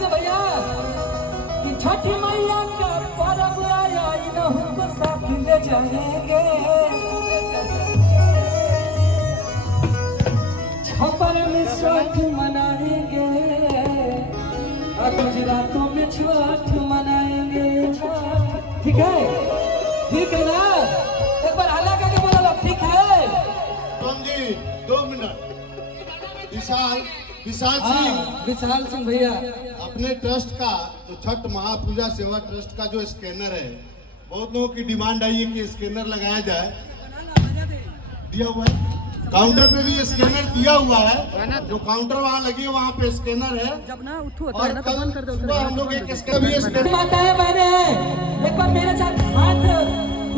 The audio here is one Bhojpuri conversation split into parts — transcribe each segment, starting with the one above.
ना भैया कि छठी मैया का पर्व आया, इन्हों को साथ ले जाएंगे। छपर में छठ मनाएंगे, गुजरातों में छठ मनाएंगे। ठीक है, ठीक है ना? एक बार हल्ला करके बोला लो, ठीक है? तुम जी 2 मिनट। विशाल सिंह भैया, अपने ट्रस्ट का जो छठ महापूजा सेवा ट्रस्ट का जो स्कैनर है, बहुत लोगों की डिमांड आई है कि स्कैनर लगाया जाए। दिया हुआ है काउंटर पे भी स्कैनर दिया हुआ है। जो काउंटर वहाँ लगी है वहाँ पे स्कैनर है। जब ना उठो और ना कल बंद कर दो। सुबह हम लोग एक स्कैनर माता है मैंने एक बार मेरे साथ हाथ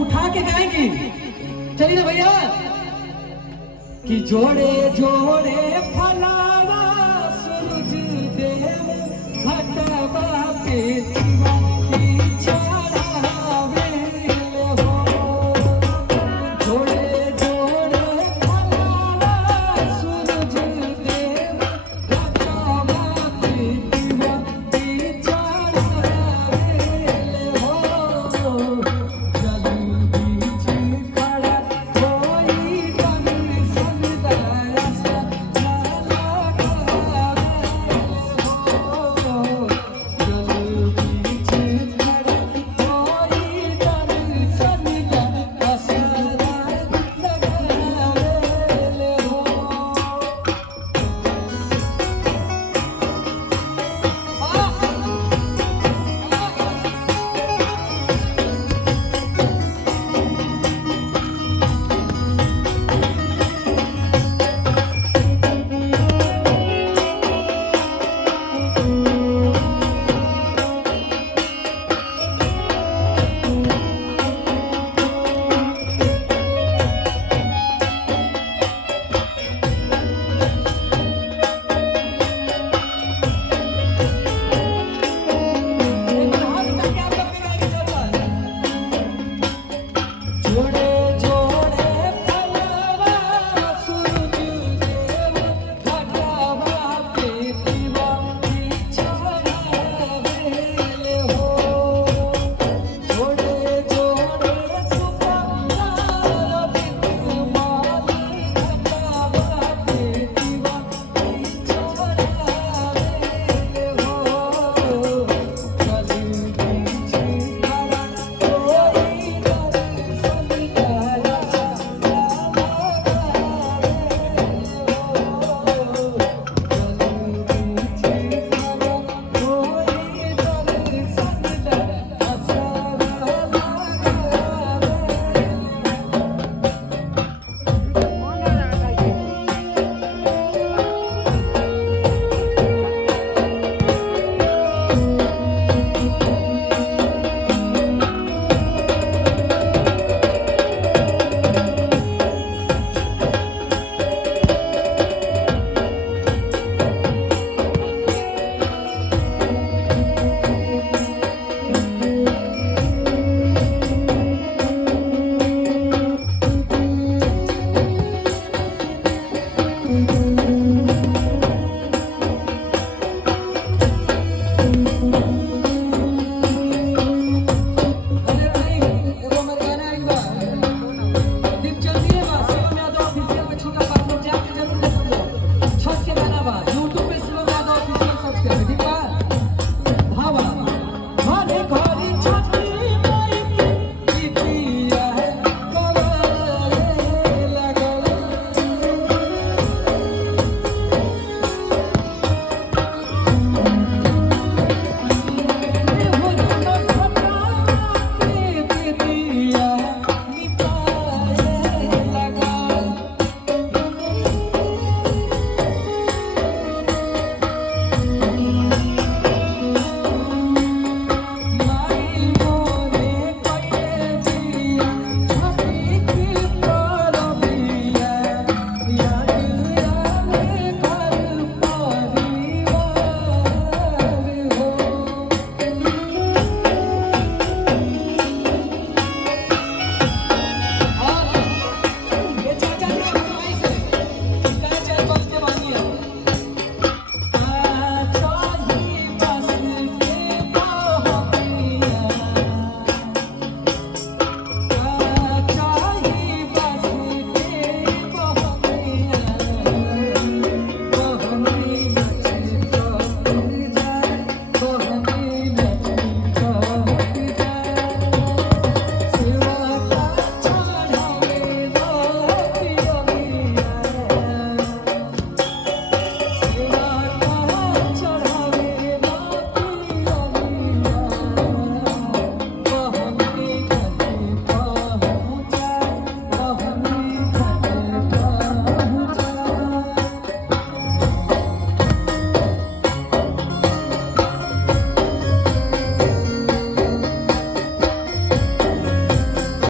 उठा के गाएंगी। चलिए ना भैया कि जोड़े जोड़े फलावा सूरज देव घटवा पे दीवानी चढ़ावे हो। जोड़े जोड़े फलावा सूरज देव घटवा पे दीवानी चढ़ावे हो। जल्दी जी खड़ा कोई